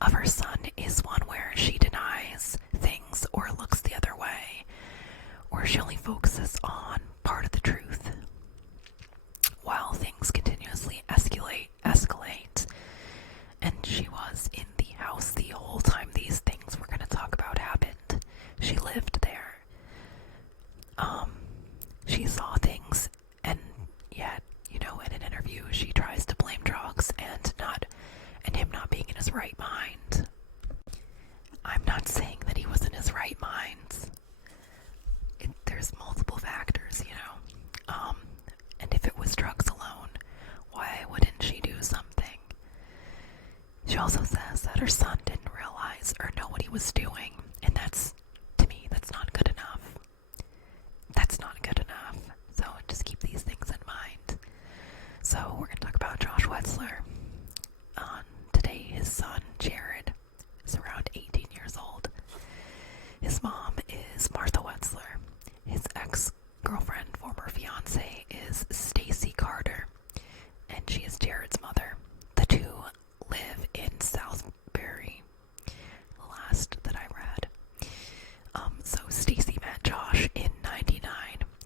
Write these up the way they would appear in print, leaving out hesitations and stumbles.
of her son is one where she denies things or looks the other way, or she only focuses on part of the truth, while things continuously escalate, and she was in the house the whole time these things we're going to talk about happened. She lived there. She saw things, and yet, in an interview, she tries to blame drugs and him not being in his right mind. I'm not saying that he was in his right mind. There's multiple factors, and if it was drugs alone, why wouldn't she do something? She also says that her son didn't realize or know what he was doing, and to me, that's not good enough. That's not good enough. So just keep these things in mind. So we're going to talk about Josh Wetzler. Today, his son, Jared, is around 18 years old. His mom is Martha Wetzler. His ex-girlfriend, former fiance, is Stacy Carter, and she is Jared's mother. The two live in Southbury, the last that I read. So Stacy met Josh in '99.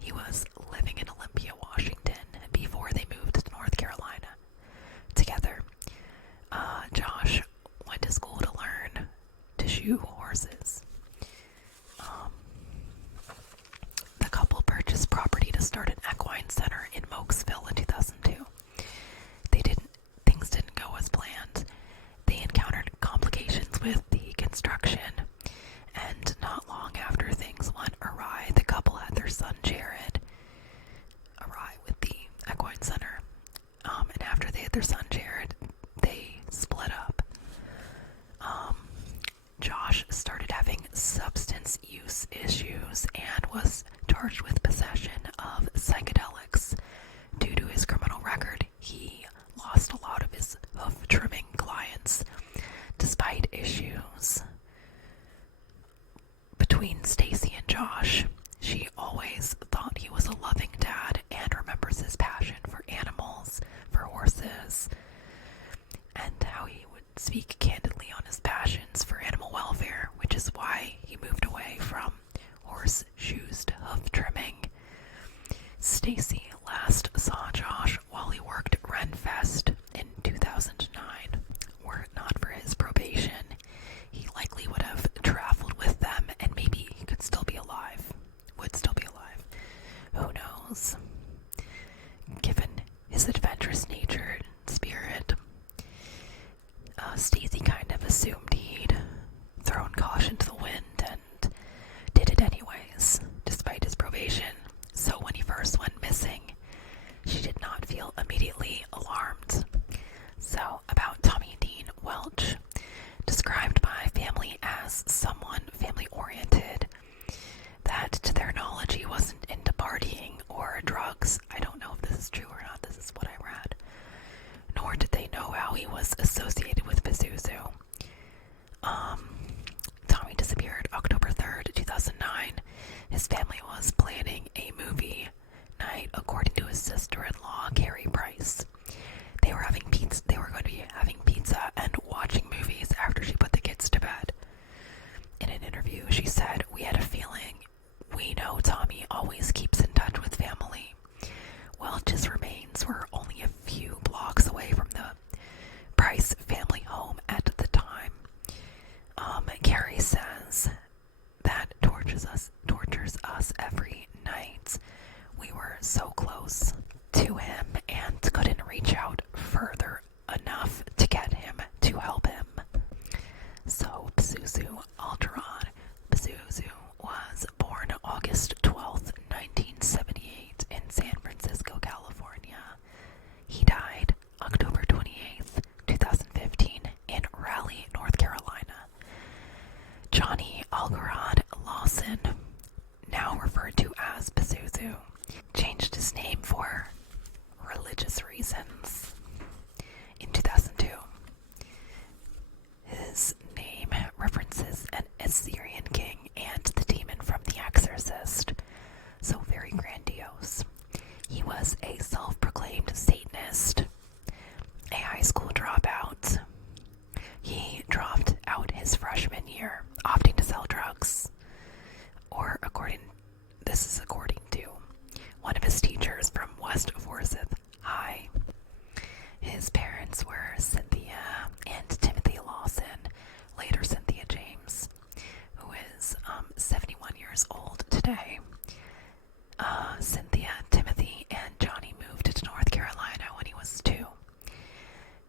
He was living in Olympia, Washington, before they moved to North Carolina together. Josh went to school to learn to shoe horses. The couple purchased property to start an equine center in Mokesville in 2002. Things didn't go as planned. They encountered complications with the construction, and not long after things went awry, the couple had their son Jared arrive with the equine center. And after they had their son Jared, they split up. Josh started having substance use issues and was charged with possession of psychedelics. Due to his criminal record, he lost a lot of his hoof trimming clients. Despite issues between Stacy and Josh, she always thought he was a loving dad and remembers his passion for animals, for horses, and how he would speak candidly on his passions for animal welfare, which is why he moved away from horseshoes to hoof trimming. Stacy last saw Josh while he worked at Renfest in 2009. Were it not for his probation, he likely would have traveled with them, and maybe he could still be alive. Would still be alive. Who knows? Given his adventurous nature and spirit, Stacy kind of assumed he'd thrown caution to the wind and did it anyways, despite his probation. So when he first went missing, she did not feel immediately alarmed. So about Tommy Dean Welch, described by family as someone family-oriented, that to their knowledge he wasn't into partying or drugs. I don't know if this is true or not, this is what I read. Nor did they know how he was associated with Pazuzu. Tommy disappeared October 3rd, 2009. His family was planning a movie night, according to his sister-in-law, Carrie Price. They were going to be having pizza and watching movies after she put the kids to bed. In an interview, she said, "We had a feeling. We know Tommy always keeps in touch with family." Welch's remains were only a few blocks away from the Price family home at the time. Carrie says that tortures us every night. We were so close to him and couldn't reach out further enough to get him to help him. So Pazuzu Algarad. Pazuzu was born August 12th, 1978 in San Francisco, California. He died October 28th, 2015 today. Cynthia, Timothy, and Johnny moved to North Carolina when he was 2.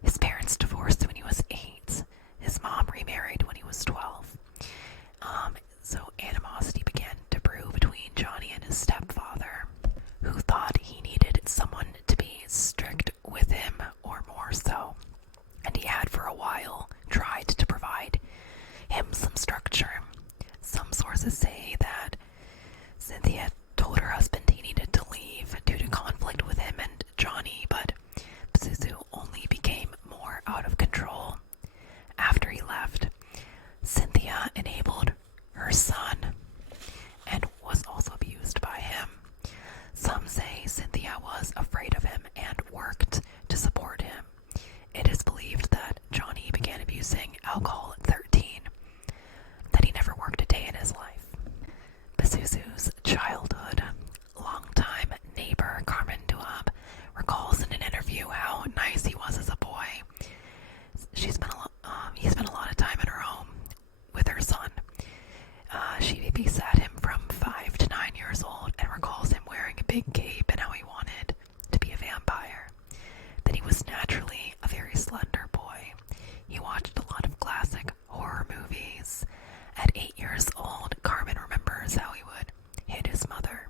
His parents divorced when he was 8. His mom remarried when he was 12. So animosity began to brew between Johnny and his stepfather, who thought he needed someone to be strict with him, or more so. And he had for a while tried to provide him some structure. Some sources say that Cynthia told her husband he needed to leave due to conflict with him and Johnny, but Pazuzu only became more out of control after he left. Cynthia enabled her son and was also abused by him. Some say Cynthia was afraid of him and worked to support him. It is believed that Johnny began abusing alcohol at 13, that he never worked a day in his life. Pazuzu's childhood. Longtime neighbor Carmen Duab recalls in an interview how nice he was as a boy. He spent a lot of time in her home with her son. She babysat him from 5 to 9 years old and recalls him wearing a big cape and how he wanted to be a vampire. That he was naturally a very slender boy. He watched a lot of classic horror movies. At 8 years old, Carmen remembers how he would hit his mother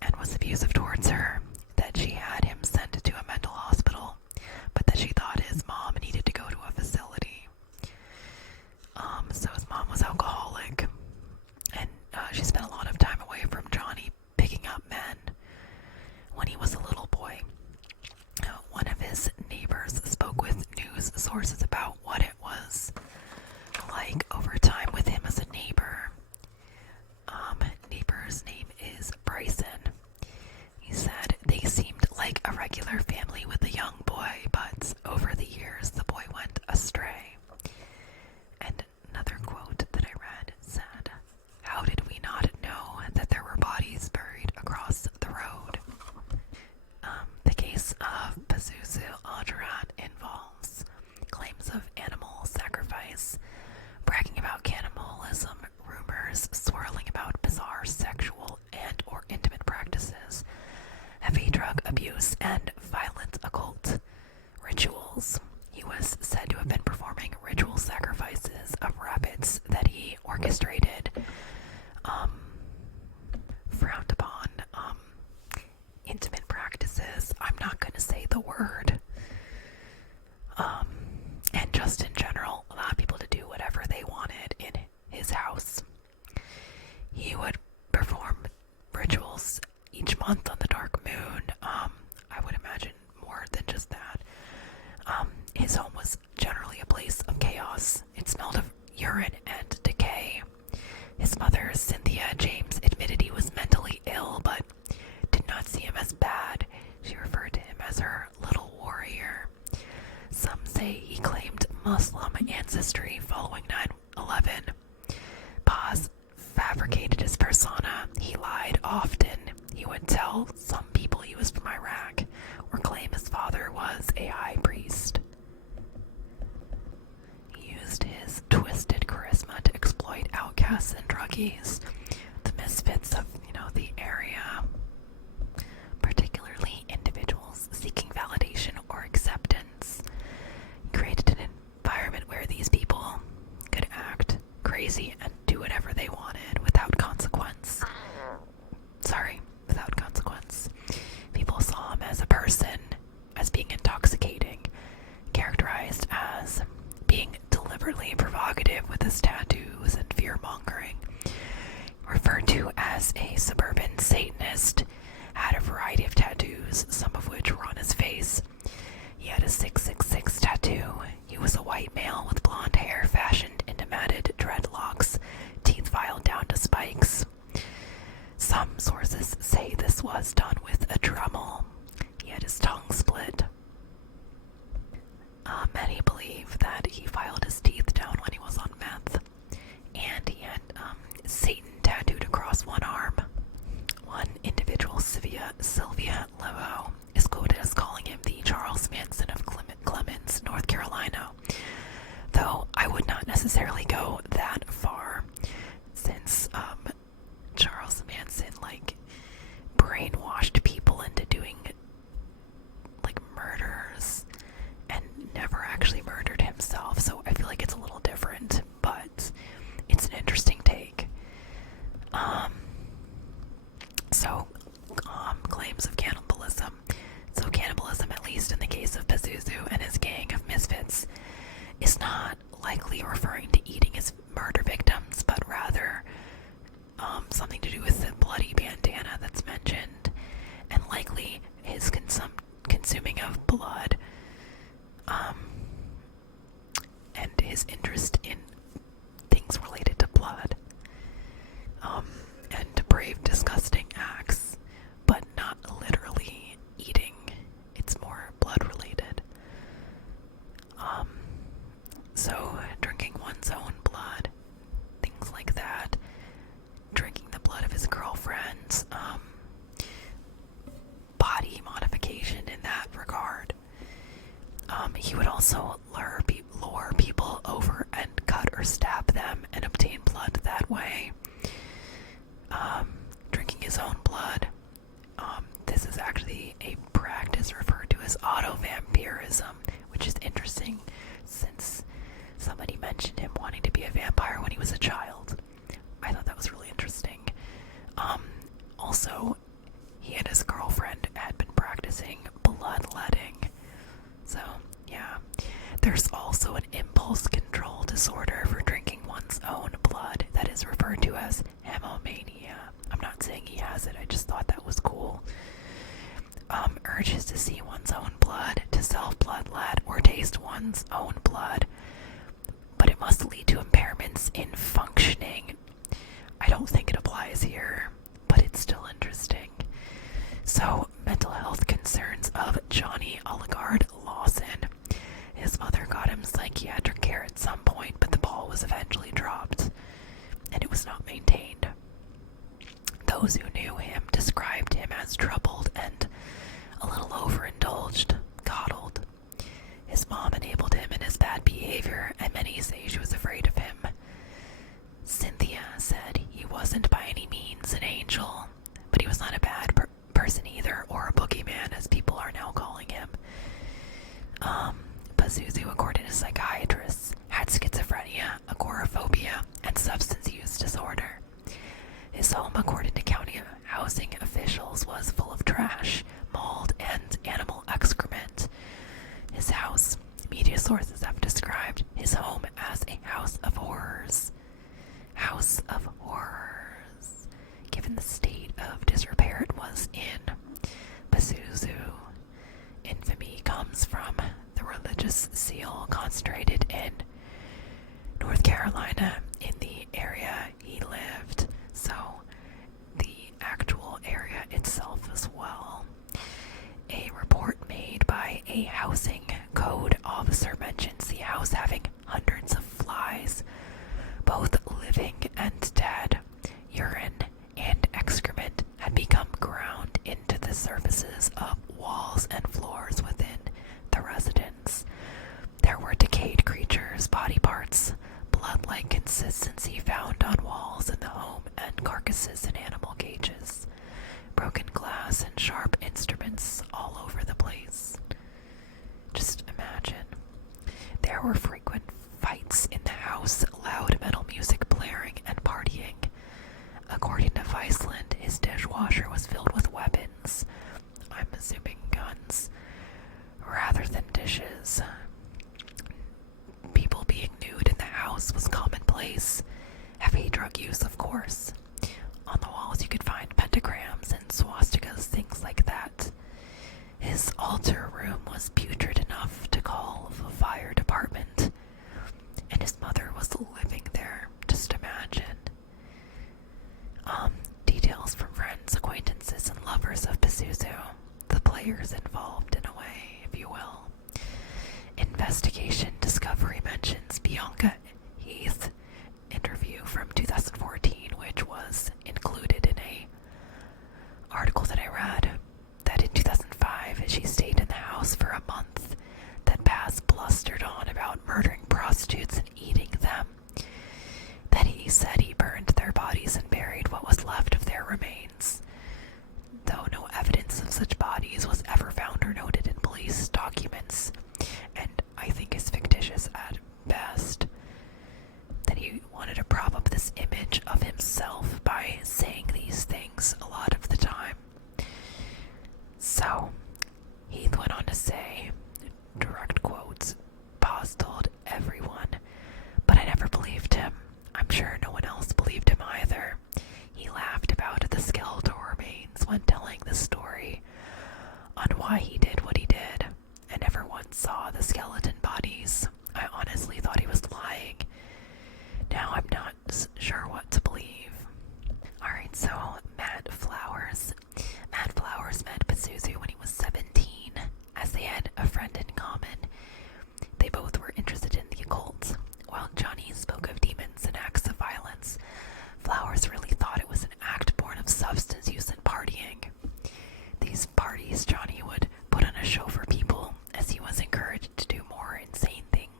and was abusive towards her, that she had him sent to a mental hospital, but that she thought his mom needed to go to a facility. So his mom was alcoholic, and she spent a lot of time away from Johnny picking up men when he was a little boy. One of his neighbors spoke with news sources about what it was like over time with him as a neighbor. Neighbor's name is Bryson. He said they seemed like a regular family with a young boy, but over the years the boy went astray. And another quote that I read said, "How did we not know that there were bodies buried across the road?" The case of Pazuzu Algarad involves claims of animal sacrifice, bragging about cannibalism, rumors swirling about bizarre sexual and or intimate practices, heavy drug abuse, and violent occult rituals. He was said to have been performing ritual sacrifices of rabbits that he orchestrated, frowned upon, intimate practices. I'm not going to say the word. And just in general, allowed people to do whatever they wanted in his house. He would perform rituals each month on the dark moon. I would imagine more than just that. His home was generally a place of chaos. It smelled of urine and decay. His mother, Cynthia James, admitted he was mentally ill, but did not see him as bad. She referred to him as her little warrior. Some say he claimed Muslim ancestry following 9/11. Paz fabricated his persona. He lied often. He would tell some people he was from Iraq, or claim his father was a high priest. He used his twisted charisma to exploit outcasts and druggies, the misfits of, the area, particularly individuals seeking validation or acceptance. He created an environment where these people could act crazy and do whatever they wanted without consequence. Without consequence. People saw him as a person, as being intoxicating, characterized as being deliberately provocative with his tattoos and fear-mongering, referred to as a suburban Satanist, had a variety of tattoos, some of which were on his face. He had a 666 tattoo. He was a white male with blonde hair fashioned into matted dreadlocks, teeth filed down to spikes. Some sources say this was done with a Dremel. He had his tongue split. Many believe that he filed his teeth down when he was on meth, and he had Satan tattooed across one arm. One individual, Sylvia Levo, is quoted as calling him the Charles Manson of Clemens, North Carolina, though I would not necessarily go that far, since Charles likely referring to eating his murder victims, but rather something to do with the bloody bandana that's mentioned, and likely his consuming of blood, and his interest in things related to blood, and brave, disgusting acts, but not literally eating. It's more blood related. So drinking one's own blood, things like that, drinking the blood of his girlfriends, body modification in that regard. He would also lure people over and cut or stab them and obtain blood that way. Drinking his own blood. This is actually a practice referred to as auto-vampirism, which is interesting since somebody mentioned him wanting to be a vampire when he was a child. I thought that was really interesting. Also, he and his girlfriend had been practicing bloodletting. So, yeah. There's also an impulse control disorder for drinking one's own blood that is referred to as hemomania. I'm not saying he has it, I just thought that was cool. Urges to see one's own blood, to self-bloodlet, or taste one's own blood, but it must lead to impairments in functioning. I don't think it applies here, but it's still interesting. So, mental health concerns of Johnny Algarad Lawson. His mother got him psychiatric care at some point, but the ball was eventually dropped, and it was not maintained. Those who knew him described him as troubled and a little overindulged, coddled. His mom enabled him in his bad behavior, and many say she was afraid of him. Cynthia said he wasn't by any means an angel, but he was not a bad person either, or a boogeyman, as people are now calling him. Pazuzu, according to psychiatrists, had schizophrenia, agoraphobia, and substance use disorder. His home, according to county housing officials, was full of trash, mold, and animal excrement. His house, media sources have described his home as a house of horrors. House of horrors. Given the state of disrepair it was in, Pazuzu infamy comes from the religious zeal concentrated in North Carolina, in the area he lived, so the actual area itself as well. A report made by a housing code officer mentions the house having hundreds of flies, both living and dead. Urine and excrement had become ground into the surfaces of walls and floors within the residence. There were decayed creatures, body parts, blood-like consistency found on walls in the home, and carcasses in animal cages. Broken glass and sharp instruments all over the place. Just imagine. There were frequent fights in the house, loud metal music blaring, and partying. According to Viceland, his dishwasher was filled with weapons. I'm assuming guns, rather than dishes. People being nude in the house was commonplace. Heavy drug use, of course. On the walls you could find pentagrams and swastikas, things like that. His altar room was putrid enough to call the fire department, and his mother was living there. Just imagine. Details from friends, acquaintances, and lovers of Pazuzu, the players involved in a way, if you will. Investigation Discovery mentions Bianca Heath interview from 2014, which was included in a article that I read, that in 2005 she stayed in the house for a month, that Paz blustered on about murdering prostitutes and eating them, that he said he burned their bodies and buried what was left of their remains, though no evidence of such bodies was ever found or noted in police documents, and I think is fictitious at best. That he wanted to prop up this image of himself by saying these things a lot of the time. So, Heath went on to say, direct quotes,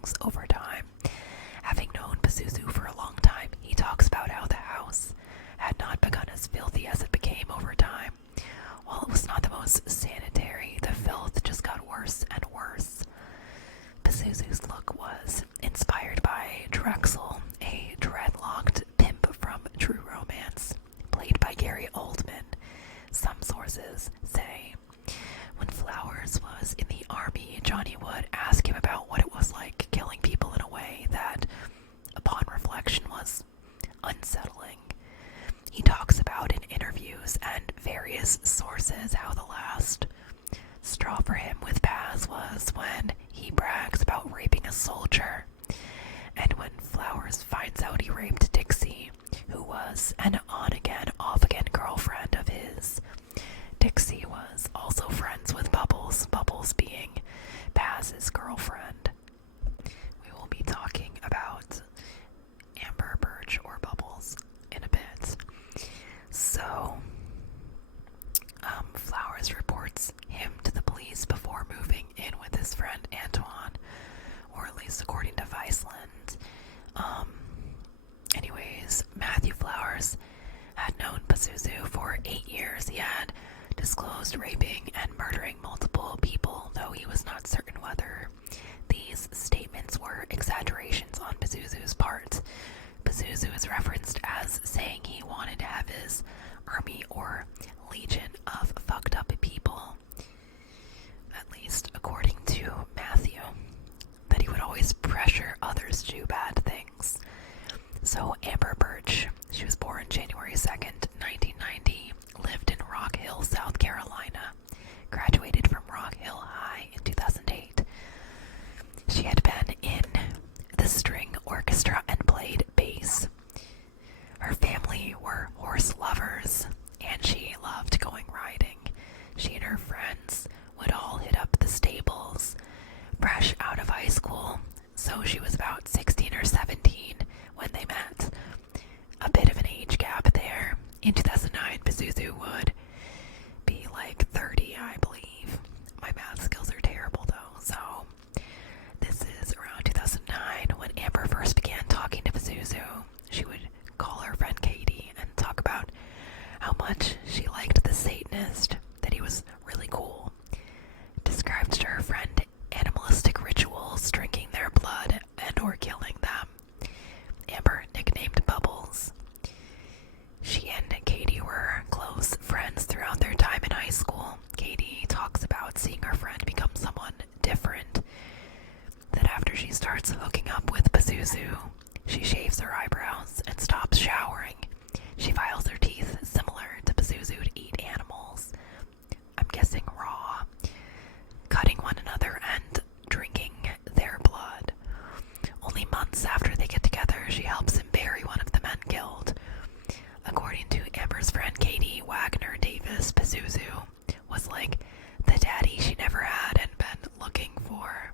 things over time. Having known Pazuzu for a long time, he talks about how the house had not begun as filthy as it became over time. While it was not the most sanitary, the filth just got worse and worse. Pazuzu's look was inspired by Drexel, a dreadlocked pimp from True Romance, played by Gary Oldman. Some sources say when Flowers was in the army, Johnny would ask him about what it was like killing people in a way that, upon reflection, was unsettling. He talks about in interviews and various sources how the last straw for him with Paz was when he brags about raping a soldier, and when Flowers finds out he raped Dixie, who was an on-again, off-again girlfriend of his. Dixie was also friends with Bubbles, Bubbles being Paz's girlfriend. We will be talking about Amber, Burch, or Bubbles in a bit. So, Flowers reports him to the police before moving in with his friend Antoine, or at least according to Viceland. Anyways, Matthew Flowers had known Pazuzu for 8 years. He had disclosed raping and murdering multiple people, though he was not certain whether these statements were exaggerations on Pazuzu's part. Pazuzu is referenced as saying he wanted to have his army or legion of fucked up people, at least according to Matthew, that he would always pressure others to do bad things. So Amber Burch, she was born January 2nd, 1990, lived in Rock Hill, South Carolina, graduated from Rock Hill High in 2008. She had been in the string orchestra and played bass. Her family were horse lovers, and she loved going riding. She and her friends would all hit up the stables fresh out of high school, so she was about 16 or 17 when they met. A bit of an age gap there. In 2009, Pazuzu would be like 30, I believe. My math skills are terrible though, so this is around 2009 when Amber first began talking to Pazuzu. She would call her friend Katie and talk about how much she liked the Satanist, that he was really cool. Described to her friend animalistic rituals, drinking their blood and or killing them. Amber nicknamed Bubbles. She and Katie were close friends throughout their time in high school. Katie talks about seeing her friend become someone different, that after she starts hooking up with Pazuzu, she shaves her eyebrows and stops showering. She files her teeth similar to Pazuzu to eat animals. I'm guessing raw, cutting one another and drinking their blood. Only months after they get together, she helps him bury one of the men killed. According to Amber's friend Katie Wagner Davis, Pazuzu was like the daddy she never had and been looking for.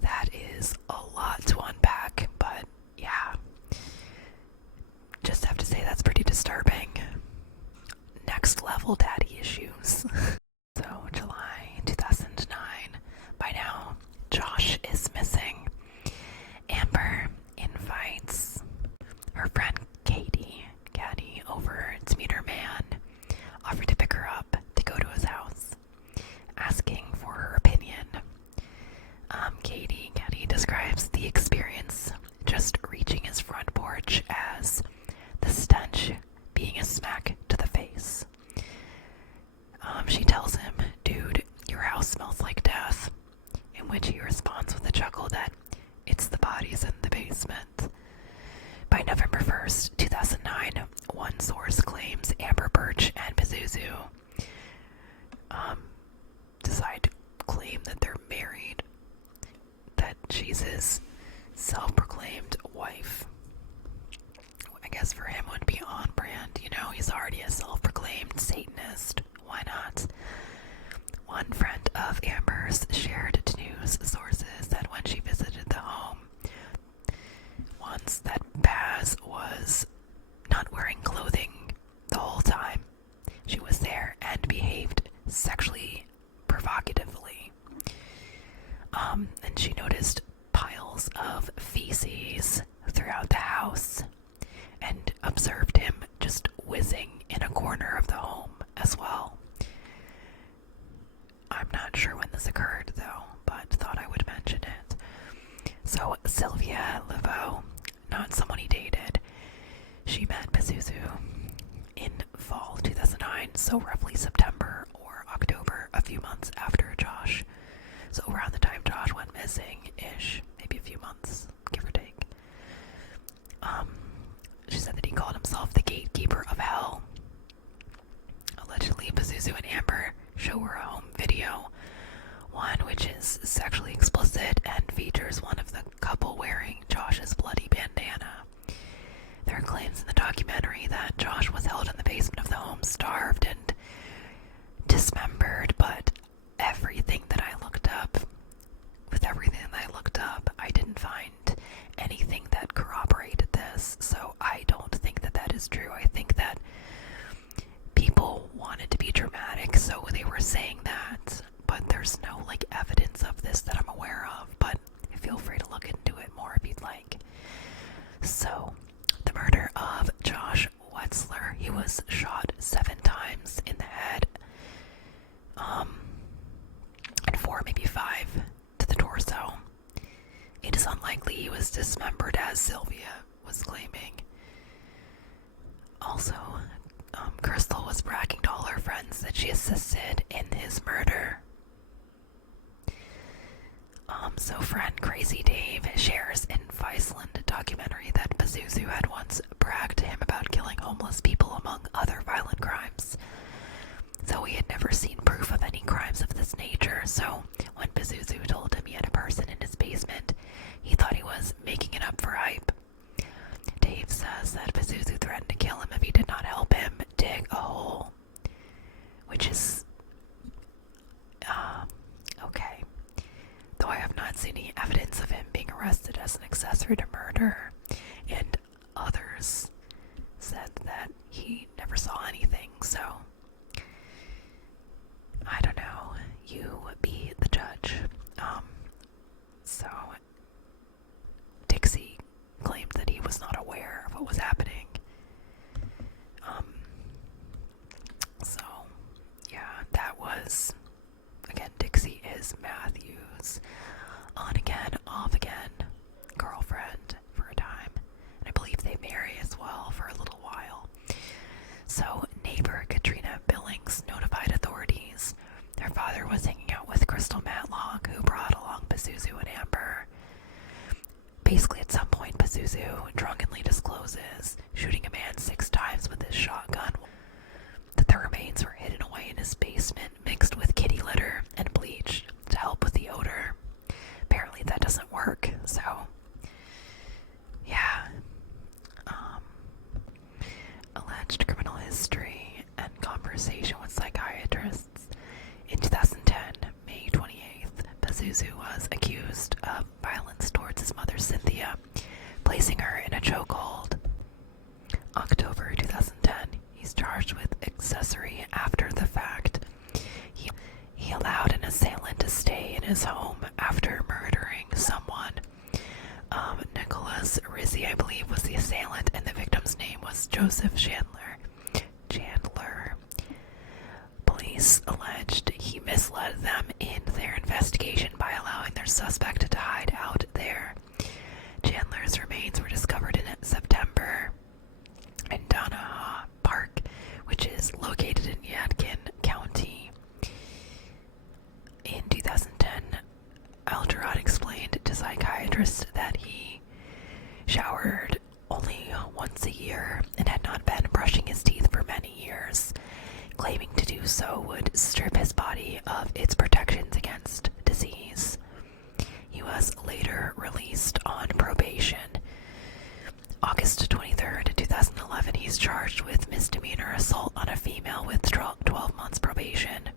That is a lot to unpack, but yeah. Just have to say that's pretty disturbing. Next level daddy issues. So, July 2009. By now, Josh is missing. Amber invites her friend Katie over to meet her man, offered to pick her up to go to his house, asking for her opinion. Katie describes the experience just reaching his front porch as the stench being a smack to the face. She tells him, "Dude, your house smells like death," in which he responds with a chuckle that it's the bodies in the basement. By November 1st, 2009, one source claims Amber Burch and Pazuzu decide to claim that they're married, that she's his self-proclaimed wife. I guess for him would be on brand, you know, he's already a self-proclaimed Satanist. Why not? One friend of Amber's shared to news sources that when she visited the home once, that Paz was not wearing clothing the whole time she was there and behaved sexually provocatively. And she noticed fantasies throughout the house and observed him just whizzing in a corner of the home as well. I'm not sure when this occurred though, but thought I would mention it. So Sylvia Laveau, not someone he dated, she met Pazuzu in fall 2009, so roughly September or October, a few months after Josh. So around the time Josh went missing-ish, maybe a few months, give or take. She said that he called himself the gatekeeper of hell. Allegedly, Pazuzu and Amber show her a home video, one which is sexually explicit and features one of the couple wearing Josh's bloody bandana. There are claims in the documentary that Josh was held in the basement of the home, starved and dismembered, but with everything that I looked up, I didn't find anything that corroborated this, so I don't think that that is true. I think that people wanted to be dramatic, so they were saying that, but there's no, evidence of this that I'm aware of, but feel free to look into it more if you'd like. So, the murder of Josh Wetzler, he was shot 7 times in the head, and 4, maybe 5 to the torso. It is unlikely he was dismembered, as Sylvia was claiming. Also, Krystal was bragging to all her friends that she assisted in his murder. So friend Crazy Dave shares in Viceland documentary that Pazuzu had once bragged to him about killing homeless people among other violent crimes. Though he had never seen proof of any crimes of this nature, so when Pazuzu told him he had a person in his basement, he thought he was making it up for hype. Dave says that Pazuzu threatened to kill him if he did not help him dig a hole, which is okay. Though I have not seen any evidence of him being arrested as an accessory to murder, and others said that he never saw anything, so I don't know. You be the judge. So Dixie claimed that he was not aware of what was happening. So yeah, that was, again, Dixie is Matthew's on again, off again girlfriend for a time, and I believe they marry as well for a little while. So neighbor Katrina Billings notified authorities. Their father was hanging out with Krystal Matlock, who brought along Pazuzu and Amber. Basically, at some point, Pazuzu drunkenly discloses shooting a man 6 times with his shotgun, that the remains were hidden away in his basement, mixed with kitty litter and bleach to help with the odor. Apparently that doesn't work, so yeah. Alleged criminal history and conversation with psychiatrists. In 2010, May 28th, Pazuzu was accused of violence towards his mother Cynthia, placing her in a chokehold. October 2010, he's charged with accessory after the fact. He allowed an assailant to stay in his home after murdering someone. Nicholas Rizzi, I believe, was the assailant, and the victim's name was Joseph Chandler. Police alleged he misled them in their investigation by allowing their suspect to hide out there. Chandler's remains were discovered in September in Donaha Park, which is located in Yadkin County. In 2010, Algarad explained to psychiatrists that he showered only once a year and had not been brushing his teeth for many years, claiming to do so would strip his body of its protections against disease. He was later released on probation. August 23rd, 2011, he's charged with misdemeanor assault on a female with 12 months probation,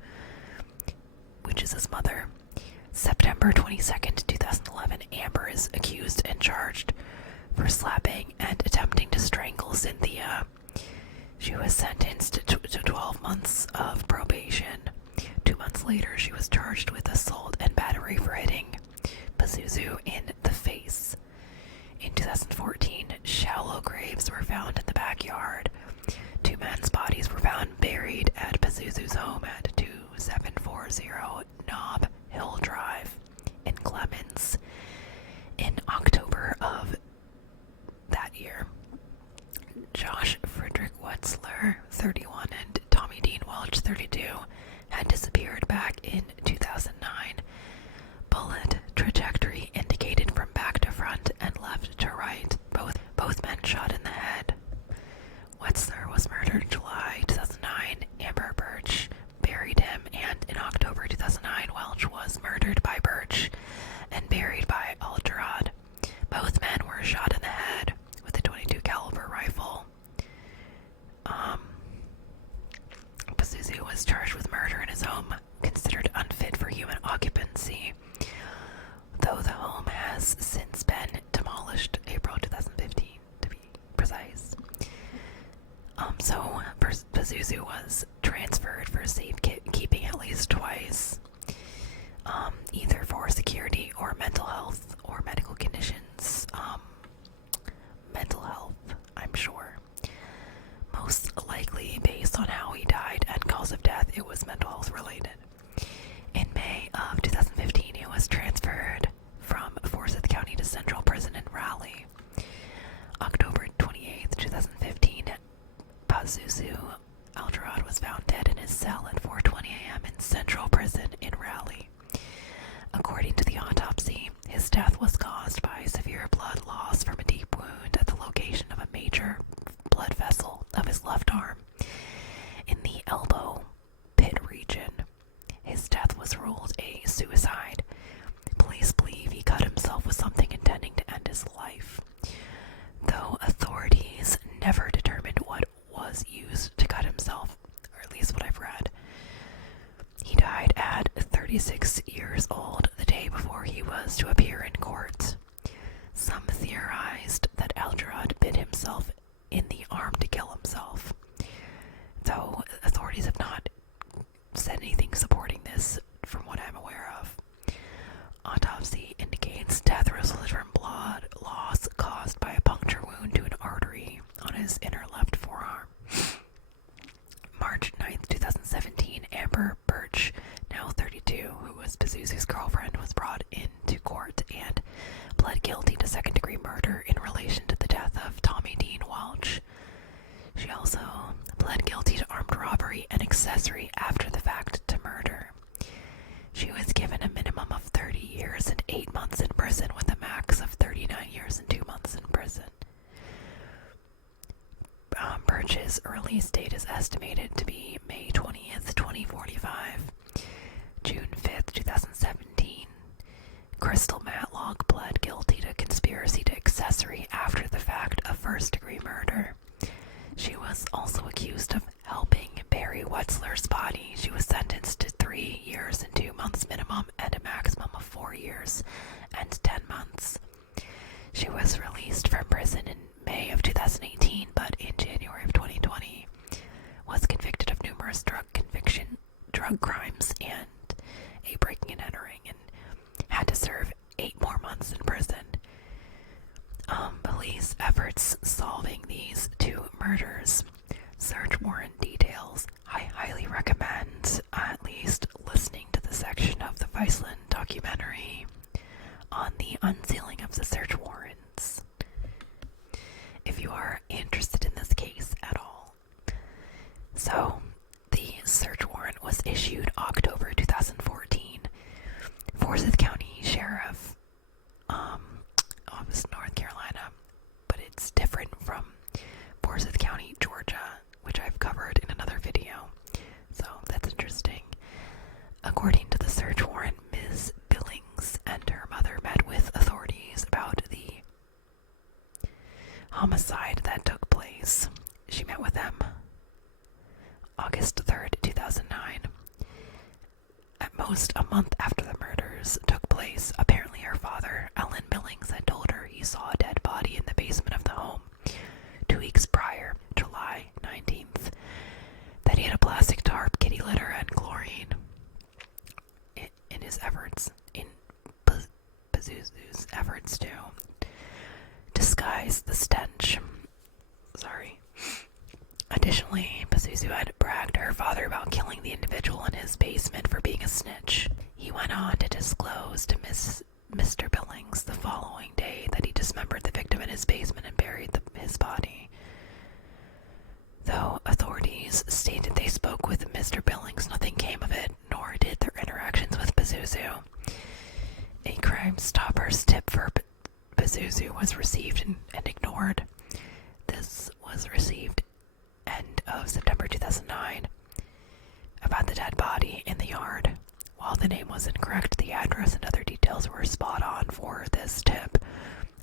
which is his mother. September 22nd, 2011, Amber is accused and charged for slapping and attempting to strangle Cynthia. She was sentenced to 12 months of probation. 2 months later, she was charged with assault and battery for hitting Pazuzu in the face. In 2014, shallow graves were found in the backyard. 2 men's bodies were found buried at Pazuzu's home at 2740 Knob Hill Drive in Clemens. In October of that year, Josh Frederick Wetzler, 31, and Tommy Dean Welch, 32, had disappeared back in 2009. Bullet trajectory indicated from back to front and left to right, both men shot in the head. Wetzler was murdered in July 2009. Amber Burch buried him, and in October 2009, Welch was murdered by Burch and buried by Algarad. Both men were shot in the head with a .22 caliber rifle. Pazuzu was charged with murder in his home, considered unfit for human occupancy, though the home has since been demolished, April 2015 to be precise. So Pazuzu was transferred for safekeeping at least twice, either for security or mental health or medical conditions. Mental health, I'm sure. Most likely, based on how he died and cause of death, it was mental health related. In May of 2015, he was transferred from Forsyth County to Central Prison in Raleigh. October 28th, 2015, Pazuzu Algarad was found dead in his cell at 4:20 a.m. in Central Prison in Raleigh. According to the autopsy, his death was caused by severe blood loss from a deep wound at the location of a major blood vessel of his left arm in the elbow pit region. His death was ruled a suicide. Police believe he cut himself with something intending to end his life, though authorities never determined what was used to cut himself, or at least what I've read. He died at 36 years old, the day before he was to appear in court. Some theorized that Algarad bit himself in the arm to kill himself, though authorities have not said anything supporting this from what I'm aware of. Autopsy indicates death resulted from blood loss caused by a puncture wound to an artery on his inner left forearm. March 9th, 2017, Amber Burch, now 32, who was Pazuzu's girlfriend, was brought into court and pled guilty to second-degree murder in relation to the death of Tommy Dean Welch. She also pled guilty to armed robbery and accessory after the fact to murder. She was given a minimum of 30 years and 8 months in prison, with a max of 39 years and 2 months in prison. Burch's release date is estimated to be May 20th, 2045. June 5th, 2017. Krystal Matlock pled guilty to conspiracy to accessory after the fact of first-degree murder. She was also accused of helping bury Wetzler's body. She was sentenced to 3 years and 2 months minimum and a maximum of 4 years and 10 months. She was released from prison in May of 2018, but in January of 2020 was convicted of numerous drug crimes and a breaking and entering, and had to serve 8 more months in prison. Police efforts solving these 2 murders. Search warrant details. I highly recommend at least listening to the section of the Viceland documentary on the unsealing of the search warrants, if you are interested in this case at all. So, the search warrant was issued October 2014. Forsyth County Sheriff, Office, North Carolina, but it's different from Forsyth County, Georgia, which I've covered in another video, so that's interesting. According to the search warrant, Ms. Billings and her mother met with authorities about the homicide that took place. She met with them August 3rd, 2009. At most a month after the murders took place, apparently her father, Ellen Billings, had told her he saw a dead body in the basement of the home 2 weeks prior, July 19th, that he had a plastic tarp, kitty litter, and chlorine. In his efforts, in Pazuzu's efforts to disguise the stench. Additionally, Pazuzu had bragged to her father about killing the individual in his basement for being a snitch. He went on to disclose to Mr. Billings the following day that he dismembered the victim in his basement and buried his body. Though authorities stated they spoke with Mr. Billings, nothing came of it, nor did their interactions with Pazuzu. A Crime Stoppers tip for Pazuzu was received and ignored. This was received end of September 2009 about the dead body in the yard. While the name was incorrect, the address and other details were spot on for this tip.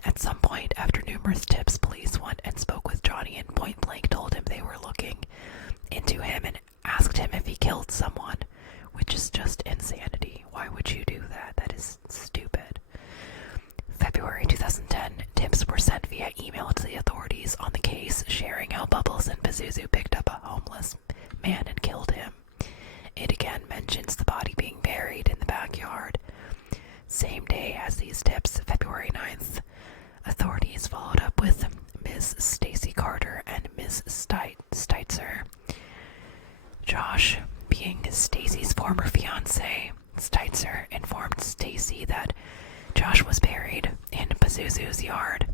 At some point, after numerous tips, police went and spoke with Johnny and point blank told him they were looking into him and asked him if he killed someone, which is just insanity. Why would you do that? That is stupid. February 2010, tips were sent via email to the authorities on the case, sharing how Bubbles and Pazuzu picked up a homeless man and killed him. It again mentions the body being buried in the backyard. Same day as these tips, February 9th, authorities followed up with Ms. Stacy Carter and Ms. Steitzer. Josh, being Stacy's former fiance, Steitzer informed Stacy that Josh was buried in Pazuzu's yard.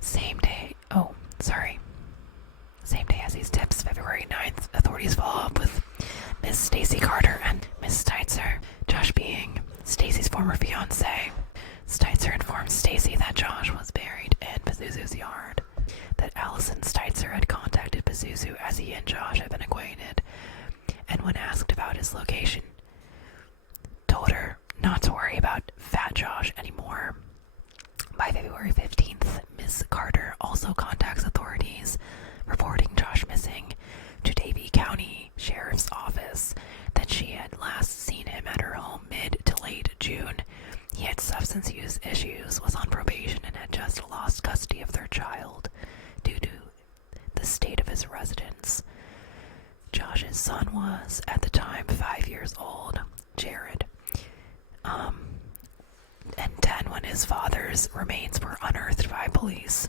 Same day as these tips, February 9th, authorities follow up with Miss Stacy Carter and Miss Steitzer. Josh, being Stacy's former fiance, Steitzer informed Stacy that Josh was buried in Pazuzu's yard, that Allison Steitzer had contacted Pazuzu as he and Josh had been acquainted, and when asked about his location, told her not to worry about Fat Josh anymore. By February 15th, Ms. Carter also contacts authorities, reporting Josh missing to Davie County Sheriff's Office, that she had last seen him at her home mid to late June. He had substance use issues, was on probation, and had just lost custody of their child due to the state of his residence. Josh's son was, at the time, 5 years old, Jared. And 10 when his father's remains were unearthed by police.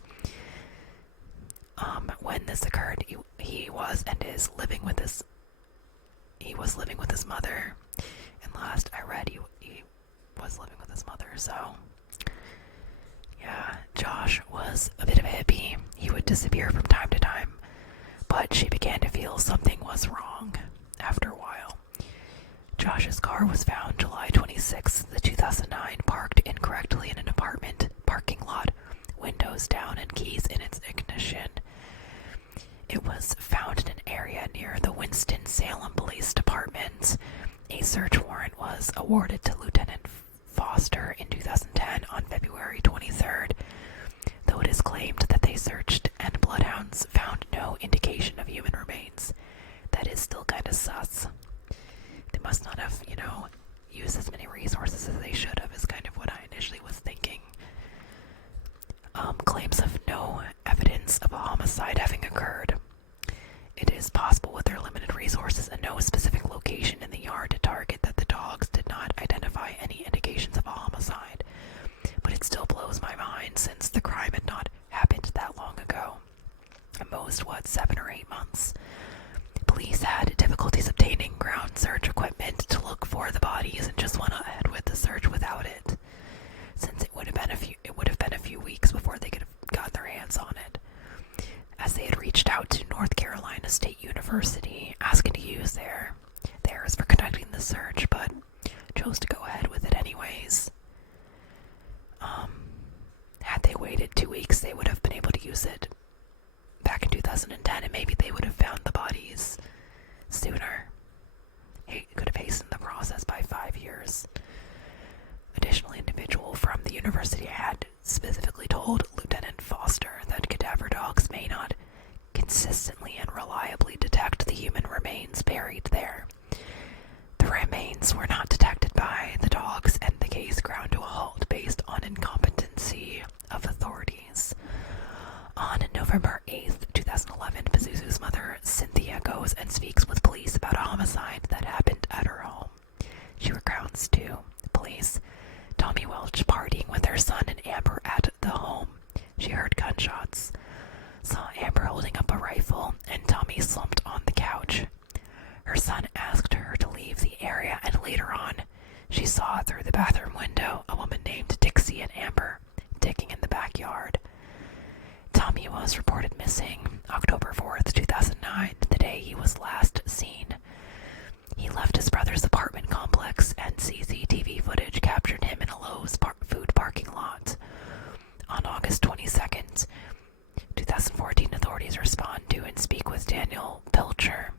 When this occurred, he was living with his mother. And last I read, he was living with his mother. So, yeah, Josh was a bit of a hippie. He would disappear from time to time, but she began to feel something was wrong after a while. Josh's car was found July 26, 2009, parked incorrectly in an apartment parking lot, windows down and keys in its ignition. It was found in an area near the Winston-Salem Police Department. A search warrant was awarded to Lieutenant Foster in 2010 on February 23rd, though it is claimed that they searched and bloodhounds found no indication of human remains. That is still kind of sus. They must not have, used as many resources as they should have, is kind of what I initially was thinking. Claims of no evidence of a homicide having occurred. It is possible with their limited resources and no specific location in the yard to target that the dogs did not identify any indications of a homicide. But it still blows my mind since the crime had not happened that long ago. At most, 7 or 8 months. Police had difficulties obtaining ground search equipment to look for the bodies and just went ahead with the search without it, since it would have been a few weeks before they could have gotten their hands on it, as they had reached out to North Carolina State University asking to use theirs for conducting the search, but chose to go ahead with it anyways. Had they waited 2 weeks, they would have been able to use it back in 2010, and maybe they would have found the bodies sooner. It could have hastened the process by 5 years. Additional individual from the university had specifically told Lieutenant Foster that cadaver dogs may not consistently and reliably detect the human remains buried there. The remains were not detected by the dogs, and the case ground to a halt based on incompetency of authorities. On November 8th, 2011, Pazuzu's mother, Cynthia, goes and speaks with police about a homicide that happened at her home. She recounts to police Tommy Welch partying with her son and Amber at the home. She heard was reported missing October 4th, 2009, the day he was last seen. He left his brother's apartment complex, and CCTV footage captured him in a Lowe's food parking lot. On August 22nd, 2014, authorities respond to and speak with Daniel Pilcher.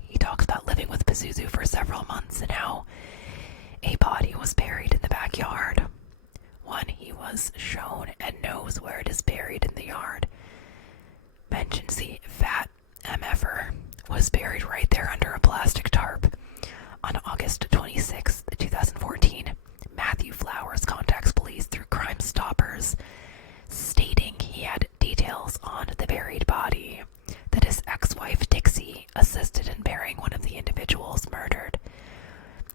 He talks about living with Pazuzu for several months and how a body was buried in the backyard. One he was shown and knows where it is buried in the yard. Mentions the fat MFer was buried right there under a plastic tarp. On August 26, 2014, Matthew Flowers contacts police through Crime Stoppers, stating he had details on the buried body, that his ex-wife Dixie assisted in burying one of the individuals murdered.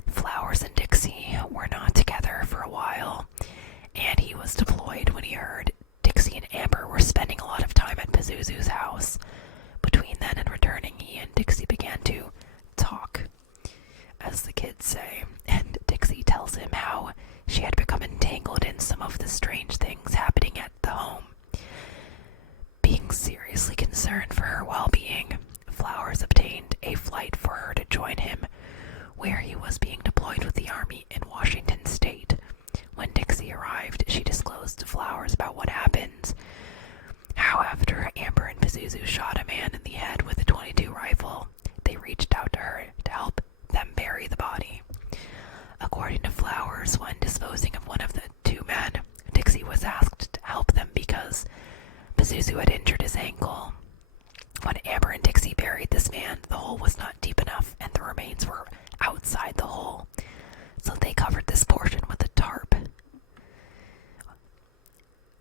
Flowers and Dixie were not together for a while, and he was deployed when he heard Dixie and Amber were spending a lot of time at Pazuzu's house. Between then and returning, he and Dixie began to talk, as the kids say, and Dixie tells him how she had become entangled in some of the strange things happening at the home. Being seriously concerned for her well-being, Flowers obtained a flight for her to join him, where he was being deployed with the Army in Washington State. When Dixie arrived, she disclosed to Flowers about what happened, how after Amber and Pazuzu shot a man in the head with a .22 rifle, they reached out to her to help them bury the body. According to Flowers, when disposing of one of the two men, Dixie was asked to help them because Pazuzu had injured his ankle. When Amber and Dixie buried this man, the hole was not deep enough and the remains were outside the hole, so they covered this portion with a tarp.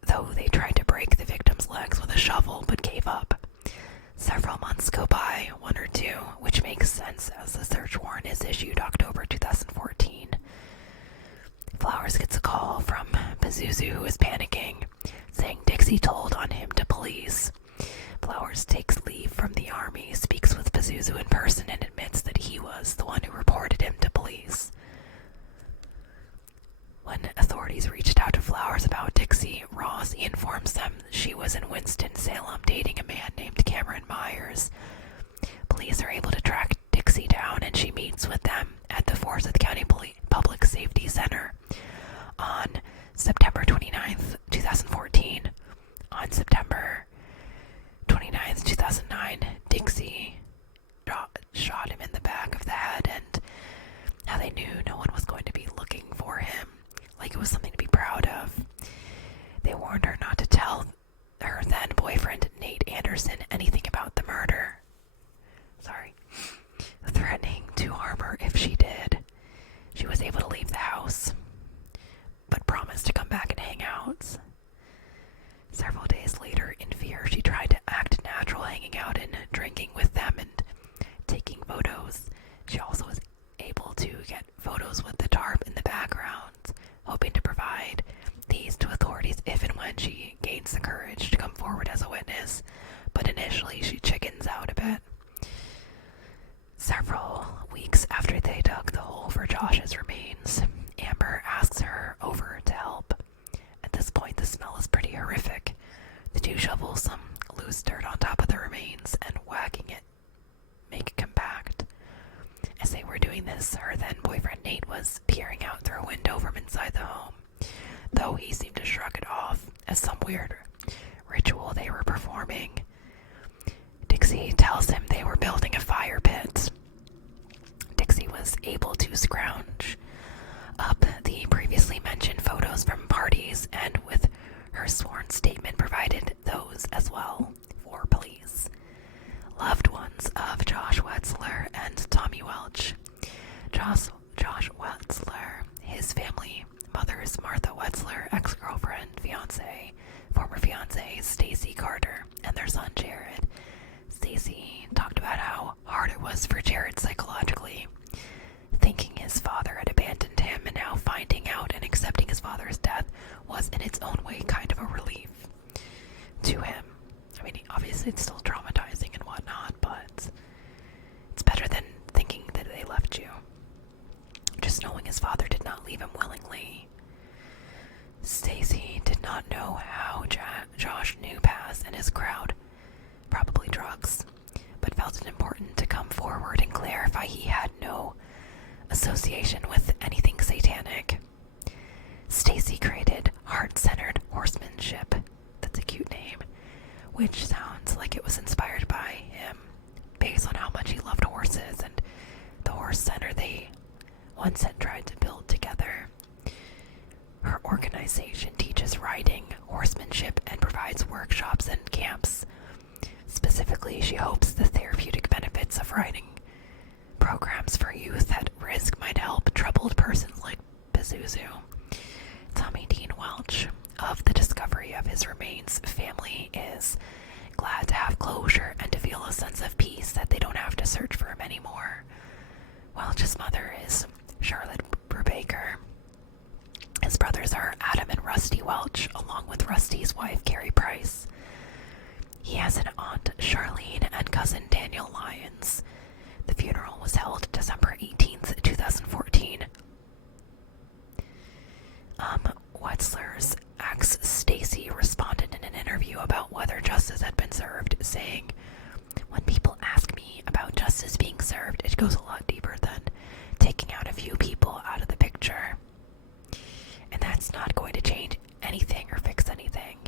Though they tried to break the victim's legs with a shovel but gave up. Several months go by, one or two, which makes sense as the search warrant is issued October 2014. Flowers gets a call from Pazuzu, who is panicking, saying Dixie told on him to police. Flowers takes leave from the Army, speaks with Pazuzu in person, and admits that he was the one who reported him to police. When authorities reached out to Flowers about Dixie Ross, he informs them she was in Winston-Salem dating a man named Cameron Myers. Police are able to track Dixie down, and she meets with them at the Forsyth County Public Safety Center on September 29th, 2014. On September 29th, 2009, Dixie shot him in the back of the head, and how they knew no one was going to be looking for him, like it was something to be proud of. They warned her not to tell her then boyfriend Nate Anderson anything about the murder. Threatening to harm her if she did. She was able to leave the house, but promised to come back and hang out. Several days later, in fear, she tried to act natural, hanging out and drinking with them and taking photos. She also was able to get photos with the tarp in the background, hoping to provide these to authorities if and when she gains the courage to come forward as a witness, but initially she chickens out a bit. Several weeks after they dug the hole for Josh's remains, Amber asks her over to help. At this point, the smell is pretty horrific. The two shovel some loose dirt on top of the remains and whacking it make it compact. As they were doing this, her then boyfriend Nate was peering out through a window from inside the home, though he seemed to shrug it off as some weird ritual they were performing. Dixie tells him they were building a fire pit. Dixie was able to scrounge up the previously mentioned photos from parties, and with her sworn statement provided those as well for police. Loved ones of Josh Wetzler and Tommy Welch. Josh Wetzler, his family, mother's Martha Wetzler, ex-girlfriend, former fiance Stacy Carter, and their son Jared. Stacy talked about how hard it was for Jared psychologically, thinking his father had abandoned him, and how finding out and accepting his father's death was in its own way kind of a relief to him. I mean, obviously it's still traumatizing and whatnot, but it's better than thinking that they left you. Just knowing his father did not leave him willingly. Stacy did not know how Josh knew Pat. was in his crowd, probably drugs, but felt it important to come forward and clarify he had no association with anything satanic. Stacy created Heart-Centered Horsemanship, that's a cute name, which sounds like it was inspired by him based on how much he loved horses and the horse center they once had tried to build together. Her organization teaches riding, horsemanship, and provides workshops and camps. Specifically, she hopes the therapeutic benefits of riding programs for youth at risk might help troubled persons like Pazuzu. Tommy Dean Welch, of the discovery of his remains, family is glad to have closure and to feel a sense of peace that they don't have to search for him anymore. Welch's mother is Charlotte Brubaker. His brothers are Adam and Rusty Welch, along with Rusty's wife, Carrie Price. He has an aunt, Charlene, and cousin, Daniel Lyons. The funeral was held December 18th, 2014. Wetzler's ex, Stacy, responded in an interview about whether justice had been served, saying, "When people ask me about justice being served, it goes a lot deeper than taking out a few people out of the picture. And that's not going to change anything or fix anything."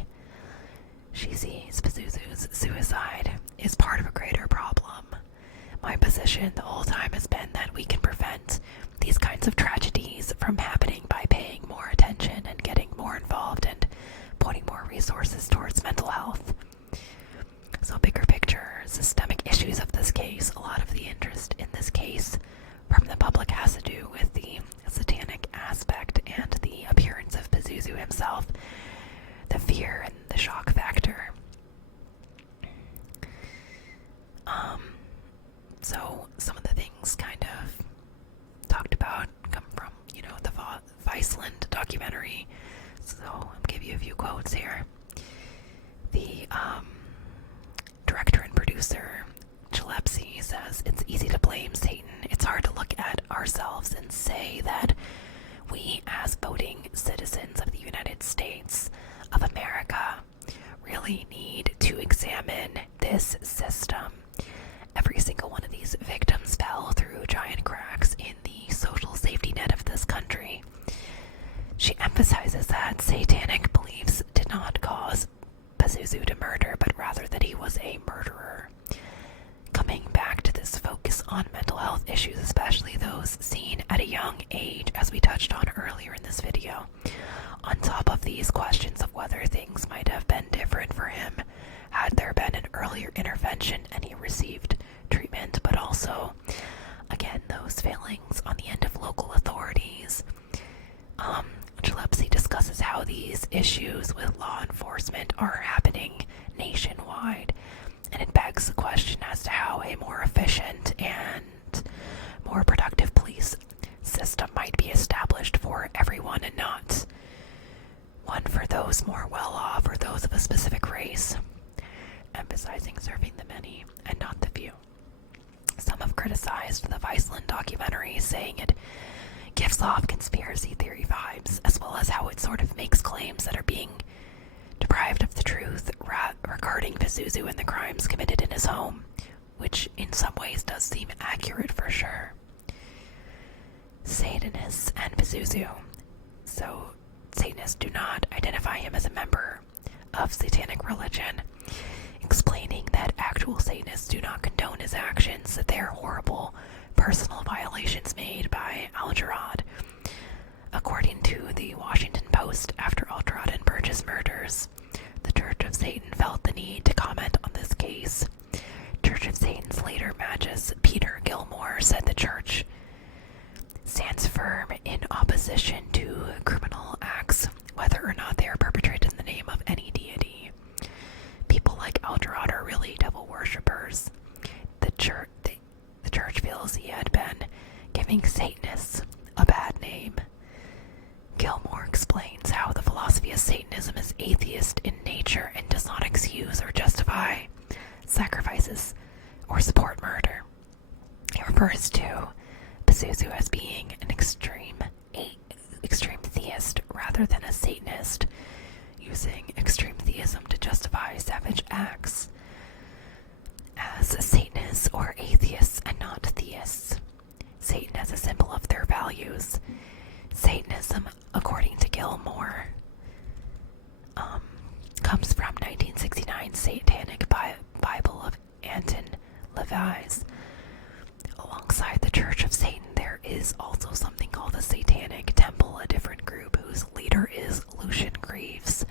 She sees Pazuzu's suicide is part of a greater problem. "My position the whole time has been that we can prevent these kinds of tragedies from happening by paying more attention and getting more involved and putting more resources towards mental health." So bigger picture, systemic issues of this case, a lot of the interest in this case from the public has to do with the satanic aspect and the appearance of Pazuzu himself, the fear and the shock factor. So some of the things kind of talked about come from, the Viceland documentary. So I'll give you a few quotes here. The director and producer, Gillespie, says, "It's easy to blame Satan. It's hard to look at ourselves and say that we, as voting citizens of the United States of America, really need to examine this system. Every single one of these victims fell through giant cracks in the social safety net of this country." She emphasizes that satanic beliefs did not cause Pazuzu to murder, but rather that he was a murderer. Coming back to this focus on mental health issues, especially those seen at a young age, as we touched on earlier in this video, on top of these questions of whether things might have been different for him had there been an earlier intervention and he received treatment, but also, again, those failings on the end of local authorities. Gillespie discusses how these issues with law enforcement are happening nationwide, and it begs the question as to how a more efficient and more productive police system might be established for everyone and not one for those more well-off or those of a specific race, emphasizing serving the many and not the few. Some have criticized the Viceland documentary, saying it gives off conspiracy theory vibes, as well as how it sort of makes claims that are being deprived of the truth regarding Pazuzu and the crimes committed in his home, which in some ways does seem accurate for sure. Satanists and Pazuzu. So, Satanists do not identify him as a member of satanic religion, explaining that actual Satanists do not condone his actions, that they are horrible personal violations made by Algarad. According to the Washington Post, after Algarad and Burch's murders, the Church of Satan felt the need to comment on this case. Church of Satan's later magus, Peter Gilmore, said the church stands firm in opposition to criminal acts, whether or not they are perpetrated in the name of any deity. People like Algarad are really devil worshippers. The church feels he had been giving Satanists a bad name. Gilmore explains how the philosophy of Satanism is atheist in nature and does not excuse or justify sacrifices or support murder. He refers to Pazuzu as being an extreme theist rather than a Satanist, using extreme theism to justify savage acts as Satanists or atheists and not theists. Satan as a symbol of their values. Satanism, according to Gilmore, comes from 1969 Satanic Bible of Anton LaVey's. Alongside the Church of Satan, there is also something called the Satanic Temple, a different group whose leader is Lucian Greaves,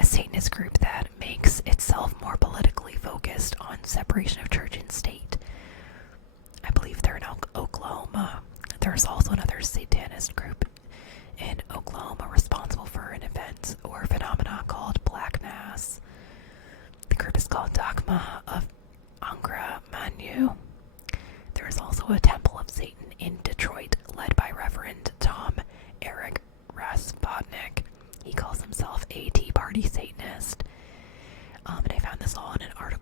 a Satanist group that makes itself more politically focused on separation of church and state. I believe they're in Oklahoma. There's also another Satanist group in Oklahoma responsible for an event or phenomena called Black Mass. The group is called Dogma of Angra Mainyu. There is also a Temple of Satan in Detroit led by Reverend Tom Eric Raspotnik. He calls himself a Tea Party Satanist. And I found this all in an article